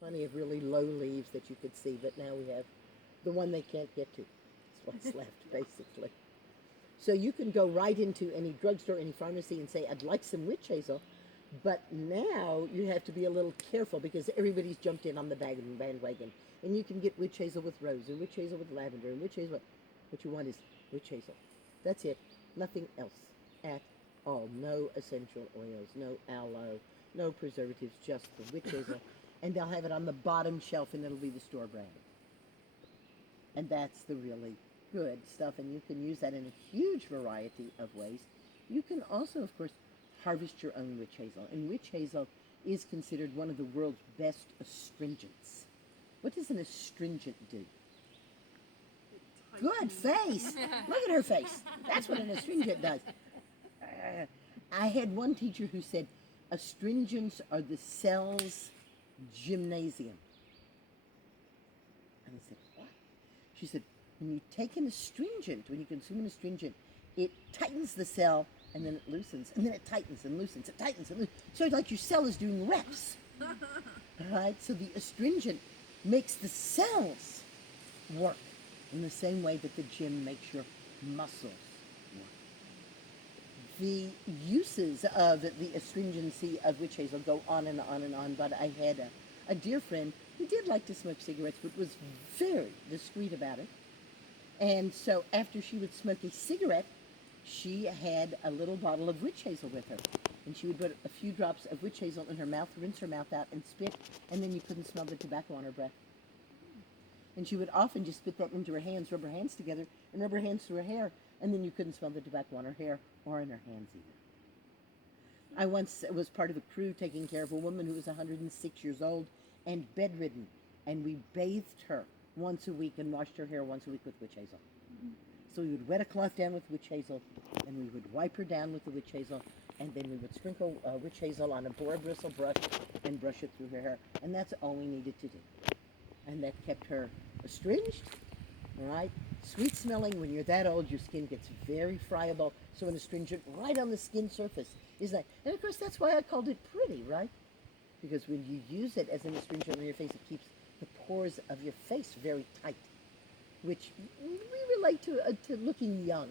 Plenty of really low leaves that you could see, but now we have the one they can't get to. That's what's left, basically. So you can go right into any drugstore, any pharmacy, and say, I'd like some witch hazel. But now you have to be a little careful because everybody's jumped in on the bandwagon. And you can get witch hazel with rose, or witch hazel with lavender, and witch hazel. What you want is witch hazel. That's it. Nothing else at all. No essential oils, no aloe, no preservatives, just the witch hazel. And they'll have it on the bottom shelf, and it'll be the store brand. And that's the really good stuff, and you can use that in a huge variety of ways. You can also, of course, harvest your own witch hazel, and witch hazel is considered one of the world's best astringents. What does an astringent do? Good face. Look at her face. That's what an astringent does. I had one teacher who said astringents are the cell's gymnasium. And I said, what? She said, when you take an astringent, when you consume an astringent, it tightens the cell and then it loosens, and then it tightens and loosens, it tightens and loosens. So it's like your cell is doing reps. Right? So the astringent makes the cells work in the same way that the gym makes your muscles work. The uses of the astringency of witch hazel go on and on and on, but I had a dear friend who did like to smoke cigarettes, but was very discreet about it. And so after she would smoke a cigarette, she had a little bottle of witch hazel with her. And she would put a few drops of witch hazel in her mouth, rinse her mouth out, and spit, and then you couldn't smell the tobacco on her breath. And she would often just spit that into her hands, rub her hands together, and rub her hands through her hair, and then you couldn't smell the tobacco on her hair or in her hands either. I once was part of a crew taking care of a woman who was 106 years old and bedridden, and we bathed her once a week and washed her hair once a week with witch hazel. So we would wet a cloth down with witch hazel, and we would wipe her down with the witch hazel, and then we would sprinkle witch hazel on a boar bristle brush and brush it through her hair. And that's all we needed to do. And that kept her astringed, all right? Sweet smelling. When you're that old, your skin gets very friable, so an astringent right on the skin surface is nice. And of course, that's why I called it pretty, right? Because when you use it as an astringent on your face, it keeps the pores of your face very tight, which we relate to looking young.